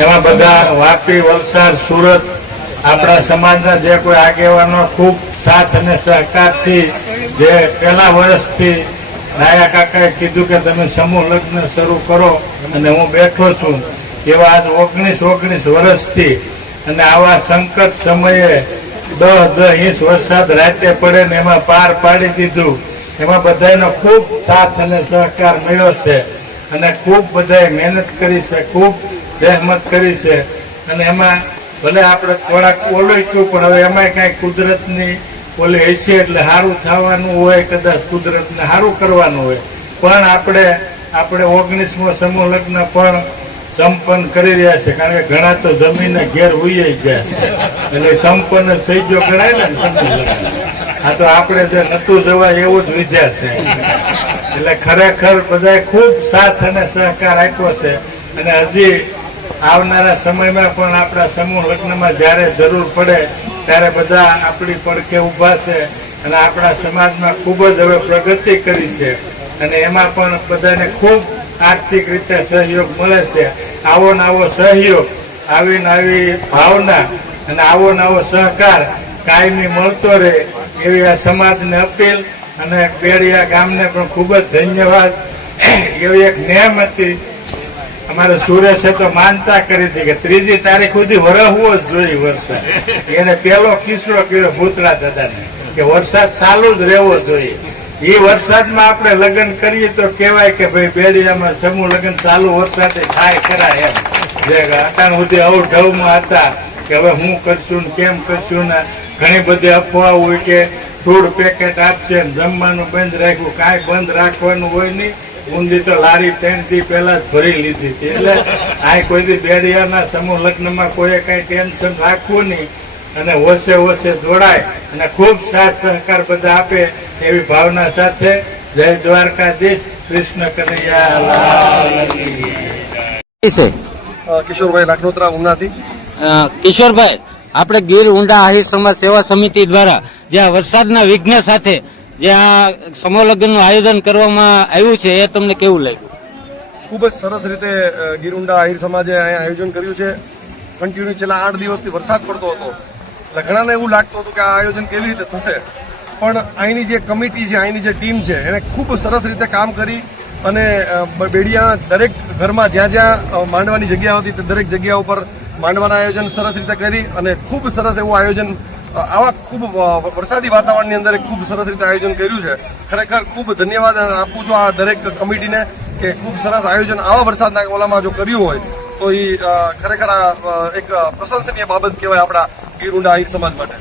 એમાં બધા વાપી, વલસાડ, સુરત, આપણા સમાજના જે કોઈ આગેવાનો ખૂબ સાથ અને સહકારથી જે પહેલા વર્ષથી નાયા કાકાએ કીધું કે તમે સમૂહ લગ્ન શરૂ કરો અને હું બેઠો છું, એવા આજ ઓગણીસ ઓગણીસ વર્ષથી અને આવા સંકટ સમયે દહ દહ ઇંચ વરસાદ રાતે પડે ને એમાં પાર પાડી દીધું, એમાં બધાનો ખૂબ સાથ અને સહકાર મળ્યો છે અને ખૂબ બધાએ મહેનત કરી છે, ખૂબ જહેમત કરી છે. અને એમાં ભલે આપણે થોડાક ઓલોચ્યું પણ હવે એમાંય કાંઈ કુદરતની ઓલી હશે એટલે સારું થવાનું હોય, કદાચ કુદરતને સારું કરવાનું હોય. પણ આપણે આપણે ઓગણીસમો સમૂહ લગ્ન પણ સંપન્ન કરી રહ્યા છે. કારણ કે ઘણા તો જમીને ઘેર ઉઈ ગયા છે. એટલે સંપન્ન થઈ ગયો ગણાય ને સમૂહ લગ્ન. આ તો આપણે જે નતું જવાય એવું જ વિદ્યા છે. એટલે ખરેખર બધાએ ખૂબ સાથ અને સહકાર આપ્યો છે. અને હજી આવનારા સમયમાં પણ આપણા સમૂહ લગ્નમાં જ્યારે જરૂર પડે ત્યારે બધા આપણી પડખે ઊભા છે અને આપણા સમાજમાં ખૂબ જ હવે પ્રગતિ કરી છે. અને એમાં પણ બધાને ખૂબ આર્થિક રીતે સહયોગ મળે છે. આવો આવો સહયોગ, આવી આવી ભાવના અને આવો આવો સહકાર કાયમી મળતો રહે એવી આ સમાજને અપીલ અને બેડિયા ગામને પણ ખૂબ જ ધન્યવાદ. એવી એક નેમ હતી અમારે સુરેશે તો માનતા કરી હતી કે ત્રીજી તારીખ સુધી વરહવો જ જોઈએ વરસાદ એને પેલો કિસ્સો કર્યો ભૂતળા દાદાને કે વરસાદ ચાલુ જ રહેવો જોઈએ. એ વરસાદમાં આપણે લગ્ન કરીએ તો કહેવાય કે ભાઈ બેડિયામાં સમૂહ લગ્ન ચાલુ વરસાદે થાય ખરા એમ. જે અટાણ સુધી અવઢવમાં હતા કે હવે હું કરશું ને કેમ કરશું ને ઘણી બધી અફવા હોય કે ફૂડ પેકેટ આપશે જમવાનું બંધ રાખ્યું, કાંઈ બંધ રાખવાનું હોય નહીં. ઊંધી તો લારી ત્રણથી પહેલા જ ભરી લીધી હતી. એટલે આ કોઈ દી બેડિયાના સમૂહ લગ્નમાં કોઈએ કાંઈ ટેન્શન રાખવું નહીં અને ઓછે ઓછે જોડાય અને ખૂબ સાથ સહકાર બધા આપે એવી ભાવના સાથે જય દ્વારકાધીશ કૃષ્ણ કનૈયા. કિશોરભાઈ લાખનોત્રા ઉમનાથી કિશોરભાઈ આપણે ગીર ઊંડા આહિર સમાજ સેવા સમિતિ દ્વારા જ્યાં વરસાદના વિઘ્ન સાથે જે આ સમૂહ લગ્નનું આયોજન કરવામાં આવ્યું છે, એ તમને કેવું લાગ્યું? ખૂબ જ સરસ રીતે ગીરુંડા ગીર આહિર સમાજે આયોજન કર્યું છે. કન્ટિન્યુ છેલ્લા આઠ દિવસથી વરસાદ પડતો હતો. એટલે ઘણાને એવું લાગતું હતું કે આ આયોજન કેવી રીતે થશે. પણ અહીંની જે કમિટી છે, અહીંની જે ટીમ છે, એને ખૂબ સરસ રીતે કામ કરી અને બેડિયા દરેક ઘરમાં જ્યાં જ્યાં માંડવાની જગ્યા હતી તે દરેક જગ્યા ઉપર માંડવાના આયોજન સરસ રીતે કરી અને ખૂબ સરસ એવું આયોજન આવા ખૂબ વરસાદી વાતાવરણની અંદર ખૂબ સરસ રીતે આયોજન કર્યું છે. ખરેખર ખૂબ ધન્યવાદ આપું છું આ દરેક કમિટીને કે ખૂબ સરસ આયોજન આવા વરસાદના ઓલામાં જો કર્યું હોય, તો એ ખરેખર આ એક પ્રશંસનીય બાબત કહેવાય આપણા ગીર ઊંડા સમાજ માટે.